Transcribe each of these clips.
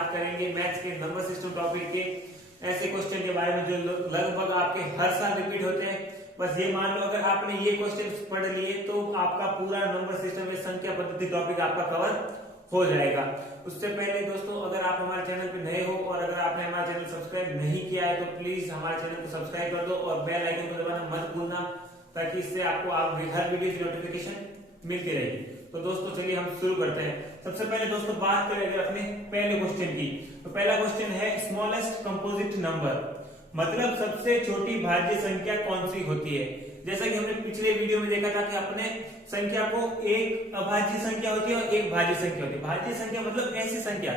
बात करेंगे मैथ्स के नंबर सिस्टम टॉपिक के ऐसे क्वेश्चन के बारे में जो लगभग आपके हर साल रिपीट होते हैं। बस ये मान लो अगर आपने ये क्वेश्चन पढ़ लिए तो आपका पूरा नंबर सिस्टम में संख्या पद्धति टॉपिक आपका कवर हो जाएगा। उससे पहले दोस्तों अगर आप हमारे चैनल पे नए हो और अगर आपने हमारा चैनल सब्सक्राइब नहीं किया है तो प्लीज हमारे चैनल को सब्सक्राइब कर दो और बेल आइकन को दबाना मत भूलना, ताकि इससे आपको हर वीडियो की नोटिफिकेशन मिलती रहेगी। तो दोस्तों चलिए हम शुरू करते हैं। सबसे पहले दोस्तों बात करें अगर अपने पहले क्वेश्चन की, तो पहला क्वेश्चन है स्मॉलेस्ट कंपोजिट नंबर, मतलब सबसे छोटी भाज्य संख्या कौन सी होती है। जैसा कि हमने पिछले वीडियो में देखा था कि अपने संख्या को एक अभाज्य संख्या होती है और एक भाज्य संख्या होती है। भाज्य संख्या मतलब ऐसी संख्या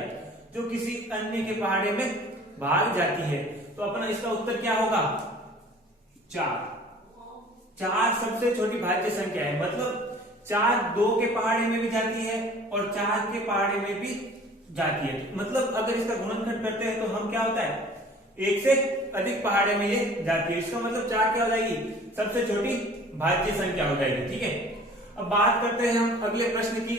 जो किसी अन्य के पहाड़े में भाग जाती है। तो अपना इसका उत्तर क्या होगा, 4 सबसे छोटी भाज्य संख्या है, मतलब 4 2 के पहाड़े में भी जाती है और 4 के पहाड़े में भी जाती है। मतलब अगर इसका गुणनखंड करते हैं तो हम क्या होता है, 1 से अधिक पहाड़े में ये जाती है। इसका मतलब 4 क्या हो जाएगी, सबसे छोटी भाज्य संख्या हो जाएगी। ठीक है, अब बात करते हैं हम अगले प्रश्न की।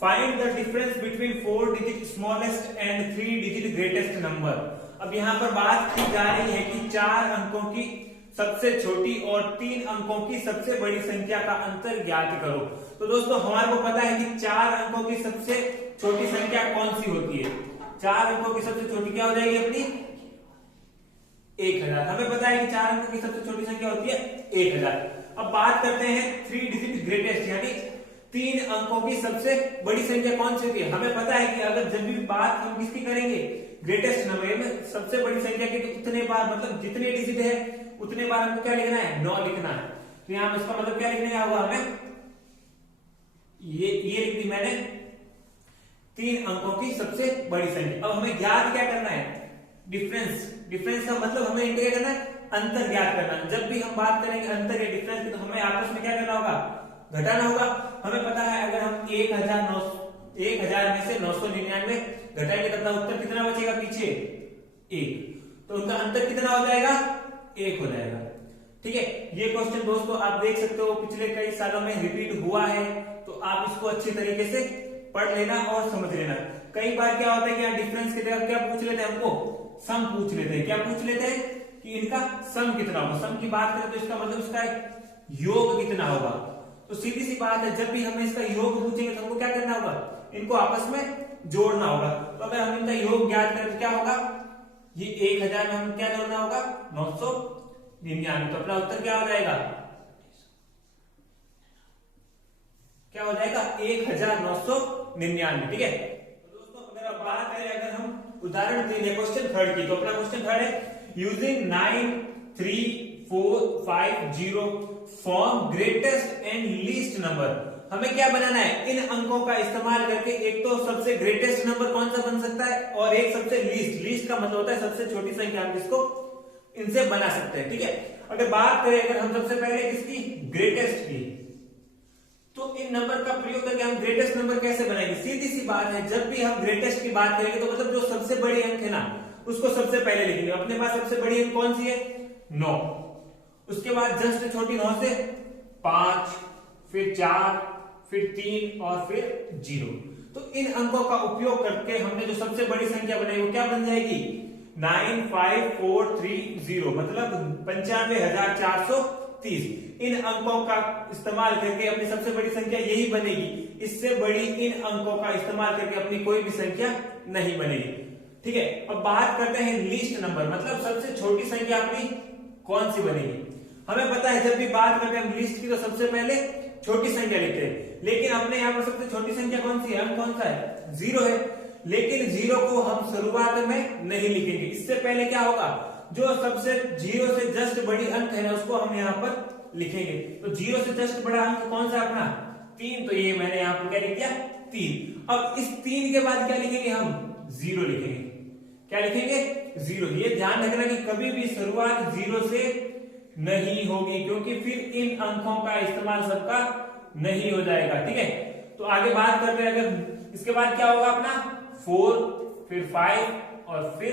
Find the difference between 4 digit smallest and 3 digit greatest number. अब यहाँ पर बात की जा रही है कि 4 अंकों की सबसे छोटी और 3 अंकों की सबसे बड़ी संख्या का अंतर ज्ञात करो। तो दोस्तों हमारे को पता है कि 4 अंकों की सबसे छोटी संख्या कौन सी होती है। 4 अंकों की सबसे छोटी क्या हो जाएगी अपनी, 1000। हमें पता है कि 4 अंकों की सबसे छोटी संख्या होती है 1000। अब बात करते हैं 3 डिजिट ग्रेटेस्ट, यानी 3 अंकों की सबसे बड़ी संख्या कौन सी होती है। हमें पता है कि अगर जब भी बात हम किसकी करेंगे, ग्रेटेस्ट नंबर में सबसे बड़ी संख्या की, तो उतने बार मतलब जितने डिजिट है उतने बार हमको क्या लिखना है, 9 लिखना है। तो यहां पर इसका मतलब क्या लिखने होगा हमें, ये लिख दी मैंने 3 अंकों की सबसे बड़ी संख्या। अब हमें ज्ञात क्या करना है, डिफरेंस का मतलब हमें इनका क्या करना है, अंतर ज्ञात करना। जब भी हम बात करेंगे अंतर या डिफरेंस की तो हमें आपस में क्या करना होगा, घटाना होगा। हमें पता है अगर हम 1000 में से 999 घटाएंगे तब उत्तर कितना बचेगा पीछे, 1। तो उनका अंतर कितना हो जाएगा, 1 हो जाएगा। ठीक है, ये क्वेश्चन दोस्तों आप देख सकते हो पिछले कई सालों में रिपीट हुआ है, तो आप इसको अच्छी तरीके से पढ़ लेना और समझ लेना। कई बार क्या होता है कि यहाँ डिफरेंस की जगह क्या पूछ लेते हैं, हमको सम पूछ लेते हैं। क्या पूछ लेते हैं कि इनका सम कितना होगा। सम की बात करें तो इसका मतलब इसका योग कितना होगा। तो सीधी सी बात है, जब भी हमें इसका योग पूछेंगे तो हमको क्या करना होगा, इनको आपस में जोड़ना होगा। तो अगर हम इनका योग ज्ञात करें तो क्या होगा, ये 1000 में हम क्या जोड़ना होगा, 999। तो अपना उत्तर क्या हो जाएगा, क्या हो जाएगा, 1999। ठीक है, तो दोस्तों अगर आप बात करें, अगर हम उदाहरण दें क्वेश्चन 3 की, तो अपना क्वेश्चन 3 है using 9 3 4 5 0 form greatest and least number. हमें क्या बनाना है, इन अंकों का इस्तेमाल करके एक तो सबसे ग्रेटेस्ट नंबर कौन सा बन सकता है और एक सबसे लीस्ट का मतलब होता है सबसे छोटी संख्या, हम इसको इनसे बना सकते हैं। ठीक है, अगर बात करें अगर हम सबसे पहले किसकी, ग्रेटेस्ट की, तो इन नंबर का प्रयोग करके हम ग्रेटेस्ट नंबर कैसे बनाएंगे। सीधी सी बात है, जब भी हम ग्रेटेस्ट की बात करेंगे तो मतलब जो सबसे बड़ी अंक है ना उसको सबसे पहले लिखेंगे। अपने पास सबसे बड़ी अंक कौन सी है, 9। उसके बाद जस्ट छोटी 9 से 5, फिर 4, फिर 3 और फिर 0। तो इन अंकों का उपयोग करके हमने जो सबसे बड़ी संख्या बनाई वो क्या बन जाएगी, 95430, मतलब 95,430। इन अंकों का इस्तेमाल करके अपनी सबसे बड़ी संख्या यही बनेगी। इससे बड़ी इन अंकों का इस्तेमाल करके अपनी कोई भी संख्या नहीं बनेगी। ठीक है, अब बात करते हैं लीस्ट नंबर, मतलब सबसे छोटी संख्या अपनी कौन सी बनेगी। हमें पता है जब भी बात करते हैं हम लीस्ट की तो सबसे पहले छोटी संख्या लिखते हैं, लेकिन अपने यहाँ पर सबसे छोटी संख्या कौन सी है, अंक कौन सा है, 0 है। लेकिन 0 को हम शुरुआत में नहीं लिखेंगे। इससे पहले क्या होगा, जो सबसे 0 से जस्ट बड़ी अंक है ना उसको हम यहाँ पर लिखेंगे। तो 0 से जस्ट बड़ा अंक कौन सा अपना, 3। तो ये मैंने यहाँ पर क्या लिख दिया, 3। अब इस 3 के बाद क्या लिखेंगे हम, 0 लिखेंगे। क्या लिखेंगे, 0। ये ध्यान रखना कि कभी भी शुरुआत 0 से नहीं होगी, क्योंकि फिर इन अंकों का इस्तेमाल सबका नहीं हो जाएगा। ठीक है, तो आगे बात करते हैं। अगर इसके बाद क्या होगा अपना, 4, फिर 5 और फिर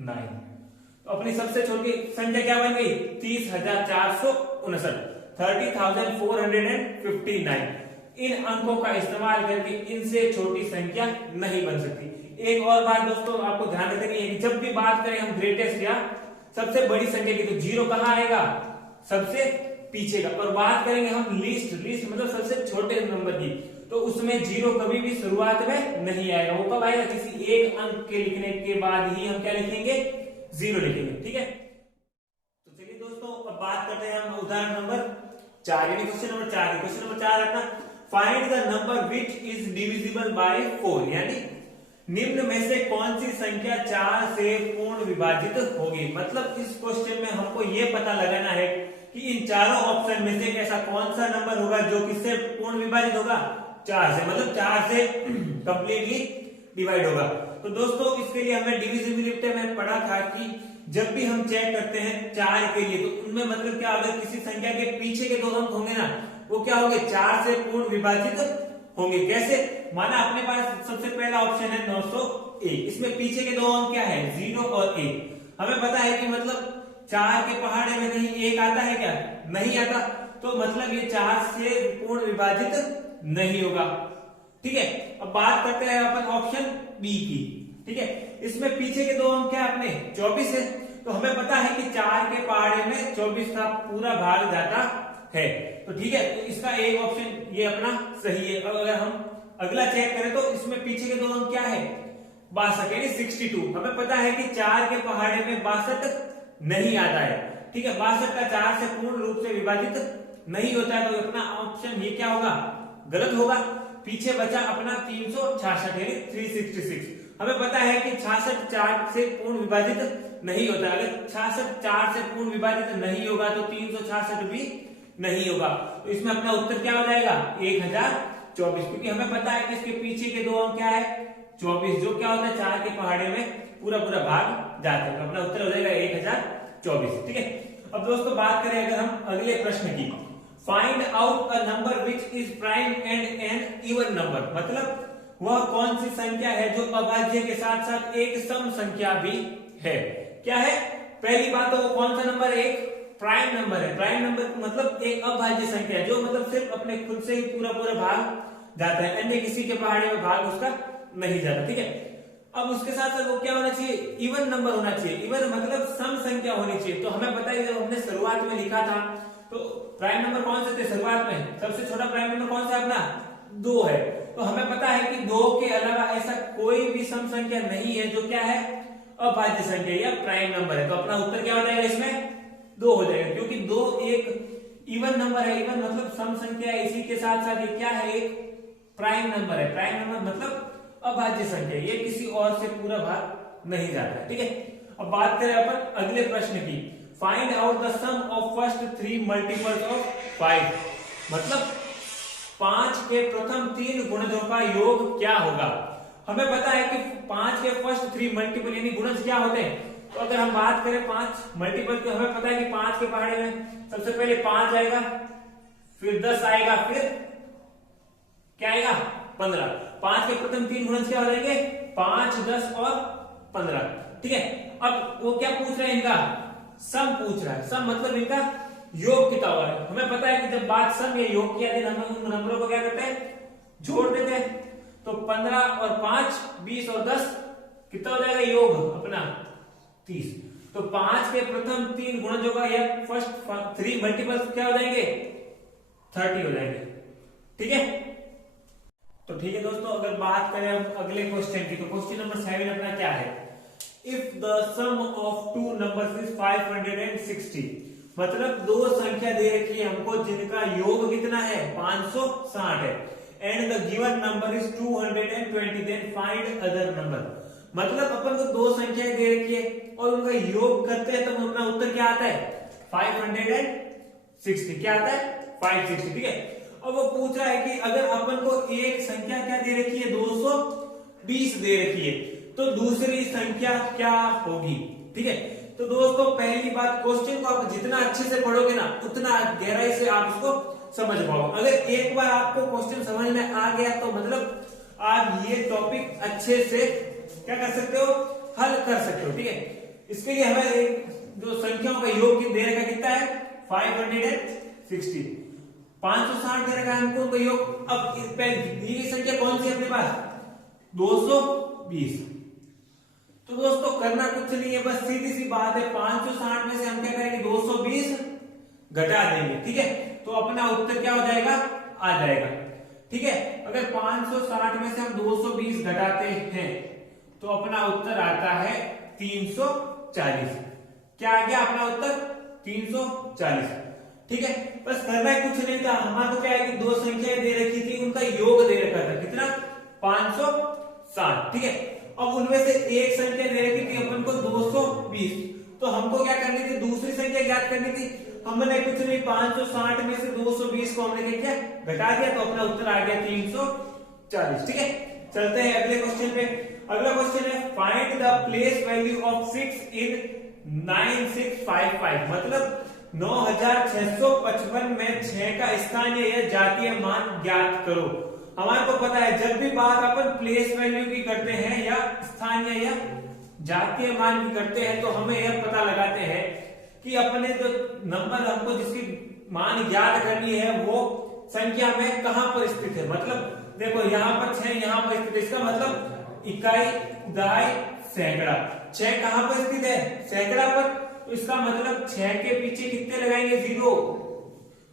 9। तो अपनी सबसे छोटी संख्या क्या बन गई, 30,459, 30,459। इन अंकों का इस्तेमाल करके इनसे छोटी संख्या नहीं बन सकती। एक और बात दोस्तों आपको ध्यान रखनी है कि जब भी बात करें हम ग्रेटेस्ट या सबसे बड़ी संख्या की, तो जीरो कहाँ आएगा, सबसे पीछे का। और बात करेंगे हम लीस्ट मतलब सबसे छोटे नंबर की, तो उसमें जीरो कभी भी शुरुआत में नहीं आएगा। वो कब आएगा, किसी एक अंक के लिखने के बाद ही हम क्या लिखेंगे, जीरो लिखेंगे। ठीक है, तो चलिए दोस्तों अब बात करते हैं हम उदाहरण नंबर 4 यानी क्वेश्चन नंबर 4। क्वेश्चन नंबर 4 रखना, find the number which is divisible by 4, यानी निम्न में से कौन सी संख्या 4 से पूर्ण विभाजित होगी। मतलब इस क्वेश्चन में हमको ये पता लगाना है कि इन चारों ऑप्शन में से ऐसा कौन सा नंबर होगा जो किससे पूर्ण विभाजित होगा, 4 से, मतलब 4 से कंप्लीटली डिवाइड होगा। तो दोस्तों इसके लिए हमें डिविजिबिलिटी में पढ़ा था कि जब भी हम चेक करते हैं 4 के लिए, तो उनमें मतलब क्या, अगर किसी संख्या के पीछे के 2 अंक होंगे ना, वो क्या होंगे, 4 से पूर्ण विभाजित होंगे। कैसे, माना अपने पास सबसे पहला ऑप्शन है 901, इसमें पीछे के 2 अंक क्या है, 0 और 1। हमें पता है कि मतलब 4 के पहाड़े में नहीं 1 आता है क्या, नहीं आता, तो मतलब ये 4 से पूर्ण विभाजित नहीं होगा। ठीक है, अब बात करते हैं अपन ऑप्शन बी की। ठीक है, इसमें पीछे के 2 अंक क्या अपने 24 है, तो हमें पता है कि 4 के पहाड़े में 24 का पूरा भाग जाता है। तो ठीक है, तो इसका एक ऑप्शन ये अपना सही है। अब अगर हम अगला चेक करें तो इसमें पीछे के 2 अंक क्या है, 62 यानी 62। हमें पता है कि 4 के पहाड़े में 62 नहीं आता है। ठीक है, 62 का 4 से पूर्ण रूप से विभाजित नहीं होता है, तो अपना ऑप्शन ये क्या होगा, गलत होगा। पीछे बचा अपना 366 यानी 366। हमें पता है कि 66 4 से पूर्ण विभाजित नहीं होता है। अगर 66 4 से पूर्ण विभाजित नहीं होगा तो 366 भी नहीं होगा। तो इसमें अपना उत्तर क्या हो जाएगा, 1024, क्योंकि हमें पता है कि इसके पीछे के 2 अंक क्या है, 24, जो क्या होता है 4 के पहाड़े में पूरा भाग जाते हैं। तो अपना उत्तर हो जाएगा 1024। ठीक है, अब दोस्तों बात करें अगर हम अगले प्रश्न की, find out a number which is prime and an even number. मतलब वह कौन सी संख्या है जो अभाज्य के साथ साथ एक सम संख्या भी है। क्या है, पहली बात तो वो कौन सा नंबर, एक प्राइम नंबर है। प्राइम नंबर मतलब एक अभाज्य संख्या है जो मतलब सिर्फ अपने खुद से ही पूरा भाग जाता है, अन्य किसी के पहाड़े में भाग उसका नहीं जाता। ठीक है, अब उसके साथ साथ वो क्या होना चाहिए, इवन नंबर होना चाहिए। इवन मतलब सम संख्या होनी चाहिए। तो हमें पता है जब हमने शुरुआत में लिखा था तो प्राइम नंबर कौन से थे शुरुआत में, सबसे छोटा प्राइम नंबर कौन सा अपना 2 है। तो हमें पता है कि 2 के अलावा ऐसा कोई भी सम संख्या नहीं है जो क्या है, अभाज्य संख्या या प्राइम नंबर है। तो अपना उत्तर क्या हो जाएगा, इसमें 2 हो जाएगा, क्योंकि 2 एक इवन नंबर है। इवन मतलब सम संख्या है, इसी के साथ साथ ये क्या है, एक प्राइम नंबर है। प्राइम नंबर मतलब अभाज्य संख्या, ये किसी और से पूरा भाग नहीं जाता है। ठीक है, अब बात करें अपन अगले प्रश्न की, find out the sum of first 3 multiples of 5। मतलब 5 के प्रथम 3 गुणजों का योग क्या होगा। हमें पता है कि 5 के फर्स्ट 3 मल्टीपल यानी गुणज क्या होते हैं। तो अगर हम बात करें 5 मल्टीपल, तो हमें पता है कि 5 के पहाड़े में सबसे पहले 5 आएगा, फिर 10 आएगा, फिर क्या आएगा 15। 5 के प्रथम 3 गुणज क्या हो जाएंगे, 5, 10 और 15। ठीक है, अब वो क्या पूछ रहे हैं, इनका सम पूछ रहा है। सम मतलब इनका योग कितना हुआ है। हमें पता है कि जब बात सम या योग की आती है, हम उन नंबरों को क्या करते हैं, जोड़ देते हैं। तो 15 और 5 20 और 10 कितना हो जाएगा योग अपना 30। तो 5 के प्रथम 3 गुणजों का या फर्स्ट 3 मल्टीपल्स क्या हो जाएंगे, 30 हो जाएंगे। ठीक है, तो ठीक है दोस्तों, अगर बात करें हम अगले क्वेश्चन की, तो क्वेश्चन नंबर 7 अपना क्या है, if the sum of 2 numbers is 560। मतलब 2 संख्या दे रखी है हमको जिनका योग कितना है, 560 है, and the given number is 220, then find other number. मतलब अपन को 2 संख्याएं दे रखी है और उनका योग करते हैं तो अपना उत्तर क्या आता है, 560। क्या आता है, 560। ठीक है, अब वो पूछ रहा है कि अगर अपन को एक संख्या क्या दे रखी है, 220 दे रखी है, तो दूसरी संख्या क्या होगी। ठीक है, तो दोस्तों पहली बात, क्वेश्चन को आप जितना अच्छे से पढ़ोगे ना, उतना गहराई से आप उसको समझ पाओगे। अगर एक बार आपको क्वेश्चन समझ में आ गया तो मतलब आप ये टॉपिक अच्छे से क्या कर सकते हो, हल कर सकते हो। ठीक है, इसके लिए हमें एक जो संख्याओं का योग दे रखा कितना है, 560। 560 दे रखा है हमको उनका योग। अब ये संख्या कौन सी है अपने पास, 220। तो दोस्तों करना कुछ नहीं है, बस सीधी सी बात है, 560 में से हम क्या करेंगे 220 घटा देंगे, ठीक है। तो अपना उत्तर क्या हो जाएगा, आ जाएगा, ठीक है। अगर 560 में से हम 220 घटाते हैं तो अपना उत्तर आता है 340। क्या आ गया अपना उत्तर, 340, ठीक है। बस करना है कुछ नहीं था, हमारे को क्या है कि दो संख्याएं दे रखी थी, उनका योग दे रखा था, कितना, 560, ठीक है। अब उनमें से एक संख्या दे रखी थी अपन को 220, तो हमको क्या करनी थी, दूसरी संख्या ज्ञात करनी थी। हमने कुछ नहीं, 560 में से 220 को हमने क्या घटा दिया, तो अपना उत्तर आ गया 340, ठीक है। चलते हैं अगले क्वेश्चन पे। अगला क्वेश्चन है find the place value of 6 इन 9655, मतलब 9655 में 6 का स्थानीय या जातीय मान ज्ञात करो। हमारे को पता है जब भी बात अपन प्लेस वैल्यू की करते हैं या स्थानीय या जातीय मान की करते हैं, तो हमें यह पता लगाते हैं कि अपने जो नंबर हमको जिसकी मान ज्ञात करनी है वो संख्या में कहां पर स्थित है। मतलब देखो यहाँ पर 6 यहाँ पर स्थित है, इसका मतलब इकाई, दहाई, सैकड़ा। 6 कहां पर स्थित है, सैकड़ा पर, तो इसका मतलब 6 के पीछे कितने लगाएंगे, 0,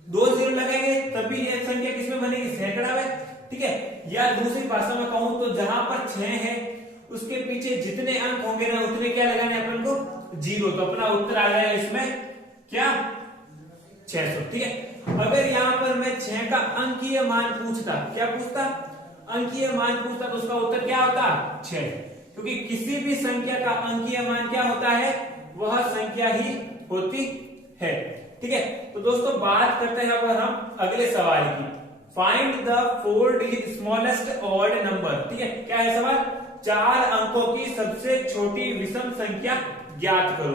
2 0 लगाएंगे, तभी यह संख्या किसमें बनेगी, सैकड़ा में, ठीक है। या दूसरी भाषा में कहूं तो जहां पर 6 है उसके पीछे जितने अंक होंगे ना उतने क्या लगाने अपन को, 0, तो अपना उत्तर आ जाएगा इसमें क्या, 600, ठीक है। अगर यहाँ पर मैं 6 का अंकीय मान पूछता, क्या पूछता, अंकीय मान पूछता, तो उसका उत्तर क्या होता, 6, क्योंकि किसी भी संख्या का अंकीय मान क्या होता है, वह संख्या ही होती है, ठीक है। तो दोस्तों बात करते हैं अब हम अगले सवाल की। Find the 4 digit smallest odd number, ठीक है। क्या है सवाल, 4 अंकों की सबसे छोटी विषम संख्या ज्ञात करो।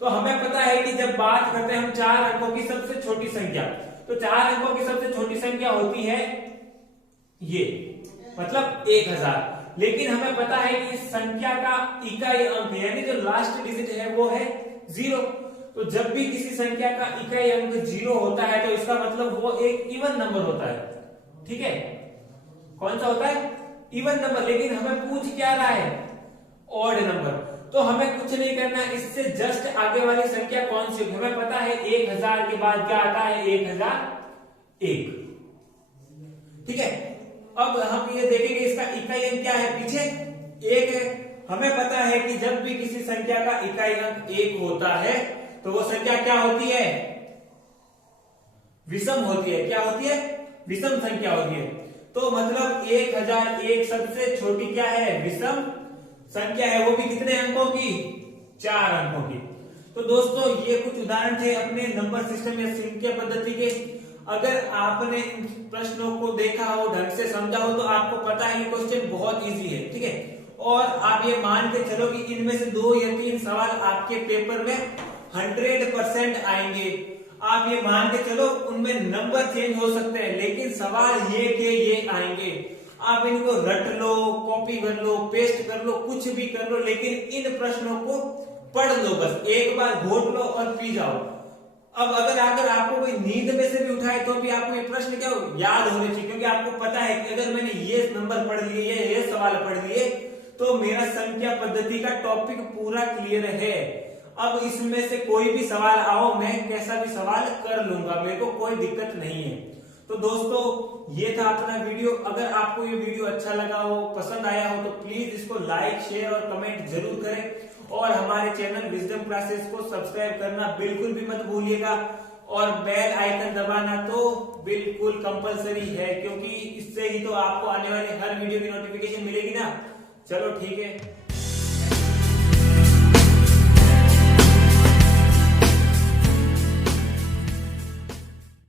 तो हमें पता है कि जब बात करते हैं हम 4 अंकों की सबसे छोटी संख्या, तो 4 अंकों की सबसे छोटी संख्या होती है ये, मतलब 1000। लेकिन हमें पता है कि इस संख्या का इकाई अंक यानी जो लास्ट डिजिट है वो है 0। तो जब भी किसी संख्या का इकाई अंक 0 होता है तो इसका मतलब वो एक इवन नंबर होता है, ठीक है। कौन सा होता है, इवन नंबर। लेकिन हमें पूछ क्या रहा है, ऑड नंबर। तो हमें कुछ नहीं करना, इससे जस्ट आगे वाली संख्या कौन सी, हमें पता है 1000 के बाद क्या आता है, 1001, ठीक है। अब हम ये देखेंगे इसका इकाई अंक क्या है, पीछे 1 है। हमें पता है कि जब भी किसी संख्या का इकाई अंक 1 होता है तो वो संख्या क्या होती है, विषम होती है। क्या होती है, विषम संख्या होती है। तो मतलब 1001 सबसे छोटी क्या है, विषम संख्या है, वो भी कितने अंकों की, 4 अंकों की। तो दोस्तों ये कुछ उदाहरण थे अपने नंबर सिस्टम या संख्या पद्धति के। अगर आपने इन प्रश्नों को देखा हो, ढंग से समझा हो, तो आपको पता है ये क्वेश्चन बहुत इजी है, ठीक है। और आप ये मान के चलो कि इनमें से 2 या 3 सवाल आपके पेपर में 100% आएंगे। आप ये मान के चलो उनमें नंबर चेंज हो सकते हैं, लेकिन सवाल ये के ये आएंगे। आप इनको रट लो, कॉपी कर लो, पेस्ट कर लो, कुछ भी कर लो, लेकिन इन प्रश्नों को पढ़ लो, बस एक बार घोट लो और पी जाओ। अब अगर आपको कोई नींद में से भी उठाए तो भी आपको ये प्रश्न क्या याद होने चाहिए, क्योंकि आपको पता है कि अगर मैंने ये नंबर पढ़ लिए, ये सवाल पढ़ लिए, तो मेरा संख्या पद्धति का टॉपिक पूरा क्लियर है। अब इसमें से कोई भी सवाल आओ, मैं कैसा भी सवाल कर लूंगा, मेरे को कोई दिक्कत नहीं है। तो दोस्तों ये था अपना वीडियो। अगर आपको ये वीडियो अच्छा लगा हो, पसंद आया हो, तो प्लीज इसको लाइक, शेयर और कमेंट जरूर करें। और हमारे चैनल विजडम क्लासेस को सब्सक्राइब करना बिल्कुल भी मत भूलिएगा, और बेल आइकन दबाना तो बिल्कुल कंपलसरी है, क्योंकि इससे ही तो आपको आने वाले हर वीडियो की नोटिफिकेशन मिलेगी ना। चलो ठीक है।